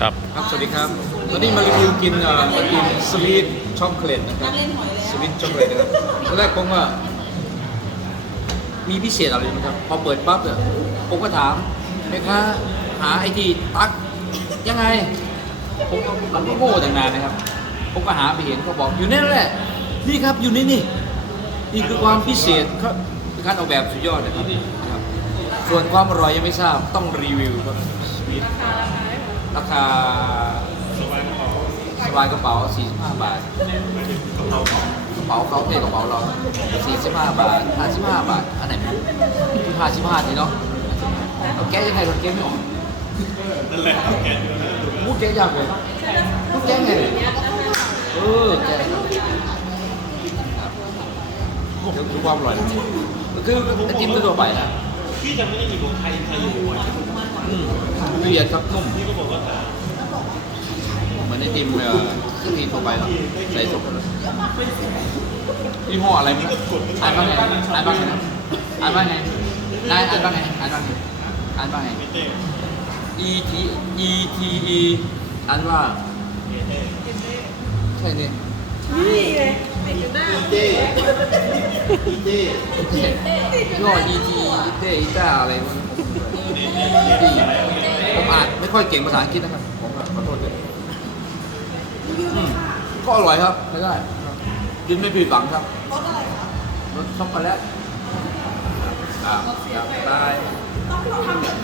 ครับครับ สวัสดีครับ ตอนนี้มารีวิวกินเอ่อไอติมสวีทช็อกโกแลตนะครับสวีทช็อกโกแลตนะครับตอนแรกผมว่า มีพิเศษอะไรไหมครับ พอเปิดปั๊บเนี่ยผมก็ถามแม่ค้าหาไอที่ตักยังไง ผมก็ผมก็โง่ตั้งนานนะครับ ผมก็หาไปเห็นเขาบอกอยู่นั่นแหละ นี่ครับอยู่นี่นี่นี่คือความพิเศษครับการออกแบบสุดยอดนะครับครับส่วนความอร่อยยังไม่ทราบต้องรีวิวครับสวีท ราคาสบายกระเป๋า 45 บาท กระเป๋าเขาเท่กระเป๋าเรา 45 บาท 55 บาท อันไหนที่55นี่เนาะเราแก้ยังไงเราแก้ไม่ออกนั่นแหละแก้พูดแก้ยากเลยต้องแก้ไงเออแก้เดี๋ยวดูความอร่อยคือไอติมทั่วไปนะพี่จะไม่ได้มีของไทยไทยอยู่บ่อยอืมละเอียดครับนุ่ม พี่ก็บอกว่าหา เหมือนไอ ติมเอ่อเครื่องตีทั่วไปเนาะใส่สดเลยยี่ห้ออะไรมั้ยอ่านว่าไงอ่านว่าไงอ่านว่าไงนายอ่านว่าไงอ่านว่าไงอ่านว่าไงเต้ E T E T E อ่านว่า ใช่นี่นี่ไงติดอยู่หน้าเต้เต้ยี่ห้อ E T เตอีต้าอะไรมันผมอ่านไม่ค่อยเก่งภาษาอังกฤษนะครับผมขอโทษด้วยอืม ก็อร่อยครับไม่ได้กินไม่ผิดหวังครับรสอะไรคะรสช็อกโกแลตอ่าครับได้ต้องทำแบบ